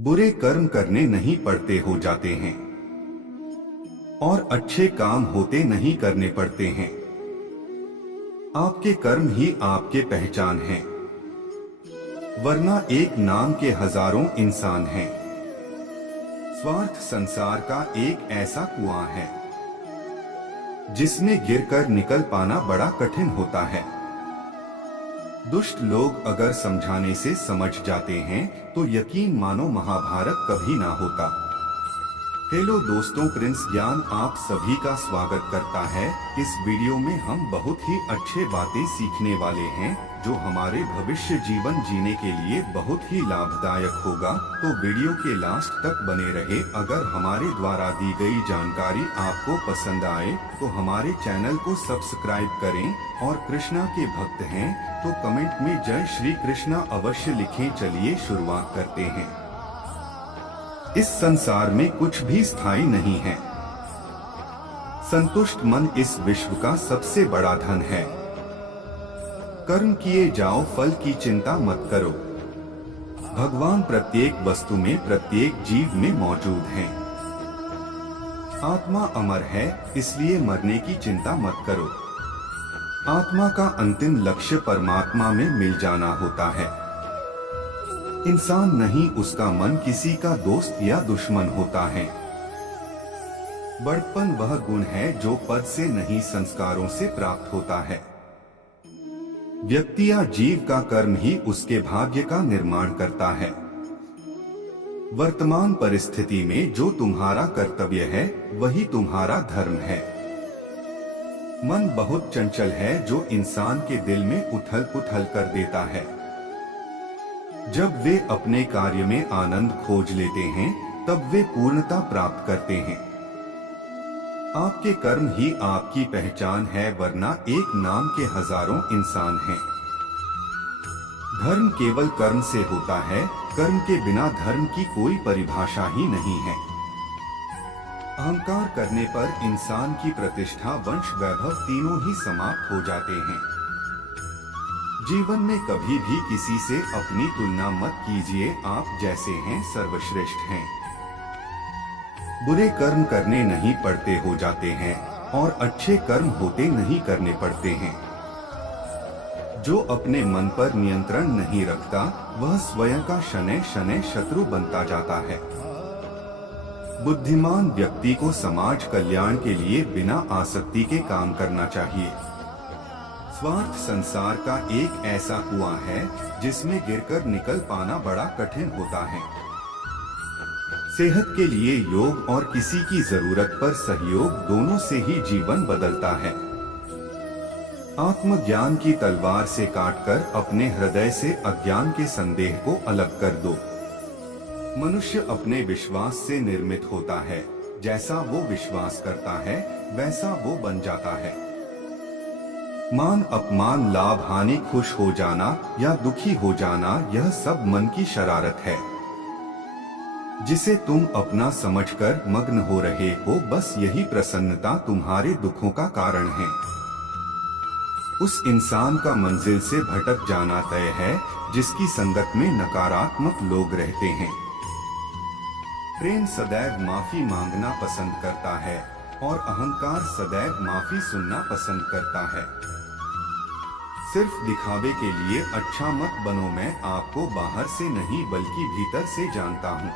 बुरे कर्म करने नहीं पड़ते हो जाते हैं और अच्छे काम होते नहीं करने पड़ते हैं। आपके कर्म ही आपके पहचान हैं, वरना एक नाम के हजारों इंसान हैं। स्वार्थ संसार का एक ऐसा कुआं है जिसमें गिरकर निकल पाना बड़ा कठिन होता है। दुष्ट लोग अगर समझाने से समझ जाते हैं तो यकीन मानो महाभारत कभी ना होता। हेलो दोस्तों, प्रिंस ज्ञान आप सभी का स्वागत करता है। इस वीडियो में हम बहुत ही अच्छे बातें सीखने वाले हैं जो हमारे भविष्य जीवन जीने के लिए बहुत ही लाभदायक होगा। तो वीडियो के लास्ट तक बने रहे। अगर हमारे द्वारा दी गई जानकारी आपको पसंद आए तो हमारे चैनल को सब्सक्राइब करें और कृष्णा के भक्त हैं तो कमेंट में जय श्री कृष्णा अवश्य लिखें। चलिए शुरुआत करते हैं। इस संसार में कुछ भी स्थायी नहीं है। संतुष्ट मन इस विश्व का सबसे बड़ा धन है। कर्म किए जाओ, फल की चिंता मत करो। भगवान प्रत्येक वस्तु में, प्रत्येक जीव में मौजूद हैं। आत्मा अमर है, इसलिए मरने की चिंता मत करो। आत्मा का अंतिम लक्ष्य परमात्मा में मिल जाना होता है। इंसान नहीं, उसका मन किसी का दोस्त या दुश्मन होता है। बड़प्पन वह गुण है जो पद से नहीं, संस्कारों से प्राप्त होता है। व्यक्ति या जीव का कर्म ही उसके भाग्य का निर्माण करता है। वर्तमान परिस्थिति में जो तुम्हारा कर्तव्य है वही तुम्हारा धर्म है। मन बहुत चंचल है जो इंसान के दिल में उथल पुथल कर देता है। जब वे अपने कार्य में आनंद खोज लेते हैं तब वे पूर्णता प्राप्त करते हैं। आपके कर्म ही आपकी पहचान है, वरना एक नाम के हजारों इंसान हैं। धर्म केवल कर्म से होता है, कर्म के बिना धर्म की कोई परिभाषा ही नहीं है। अहंकार करने पर इंसान की प्रतिष्ठा, वंश, वैभव तीनों ही समाप्त हो जाते हैं। जीवन में कभी भी किसी से अपनी तुलना मत कीजिए, आप जैसे हैं सर्वश्रेष्ठ हैं। बुरे कर्म करने नहीं पड़ते हो जाते हैं और अच्छे कर्म होते नहीं करने पड़ते हैं। जो अपने मन पर नियंत्रण नहीं रखता वह स्वयं का शनै शनै शत्रु बनता जाता है। बुद्धिमान व्यक्ति को समाज कल्याण के लिए बिना आसक्ति के काम करना चाहिए। स्वार्थ संसार का एक ऐसा कुआं है जिसमें गिरकर निकल पाना बड़ा कठिन होता है। सेहत के लिए योग और किसी की जरूरत पर सहयोग, दोनों से ही जीवन बदलता है। आत्मज्ञान की तलवार से काटकर अपने हृदय से अज्ञान के संदेह को अलग कर दो। मनुष्य अपने विश्वास से निर्मित होता है। जैसा वो विश्वास करता है वैसा वो बन जाता है। मान अपमान, लाभ हानि, खुश हो जाना या दुखी हो जाना, यह सब मन की शरारत है जिसे तुम अपना समझकर मग्न हो रहे हो। बस यही प्रसन्नता तुम्हारे दुखों का कारण है। उस इंसान का मंजिल से भटक जाना तय है जिसकी संगत में नकारात्मक लोग रहते हैं। प्रेम सदैव माफी मांगना पसंद करता है और अहंकार सदैव माफी सुनना पसंद करता है। सिर्फ दिखावे के लिए अच्छा मत बनो। मैं आपको बाहर से नहीं बल्कि भीतर से जानता हूँ।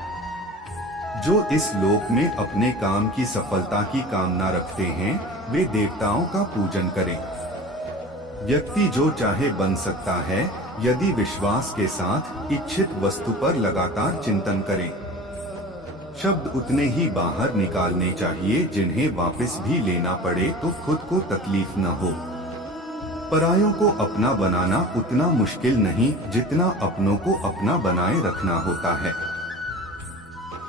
जो इस लोक में अपने काम की सफलता की कामना रखते हैं वे देवताओं का पूजन करें। व्यक्ति जो चाहे बन सकता है यदि विश्वास के साथ इच्छित वस्तु पर लगातार चिंतन करें। शब्द उतने ही बाहर निकालने चाहिए जिन्हें वापस भी लेना पड़े तो खुद को तकलीफ न हो। परायों को अपना बनाना उतना मुश्किल नहीं जितना अपनों को अपना बनाए रखना होता है।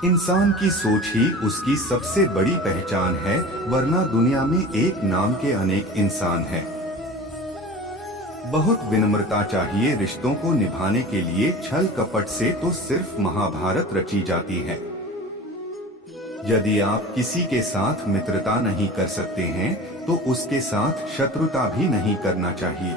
इंसान की सोच ही उसकी सबसे बड़ी पहचान है, वरना दुनिया में एक नाम के अनेक इंसान हैं। बहुत विनम्रता चाहिए रिश्तों को निभाने के लिए। छल कपट से तो सिर्फ महाभारत रची जाती है। यदि आप किसी के साथ मित्रता नहीं कर सकते हैं तो उसके साथ शत्रुता भी नहीं करना चाहिए।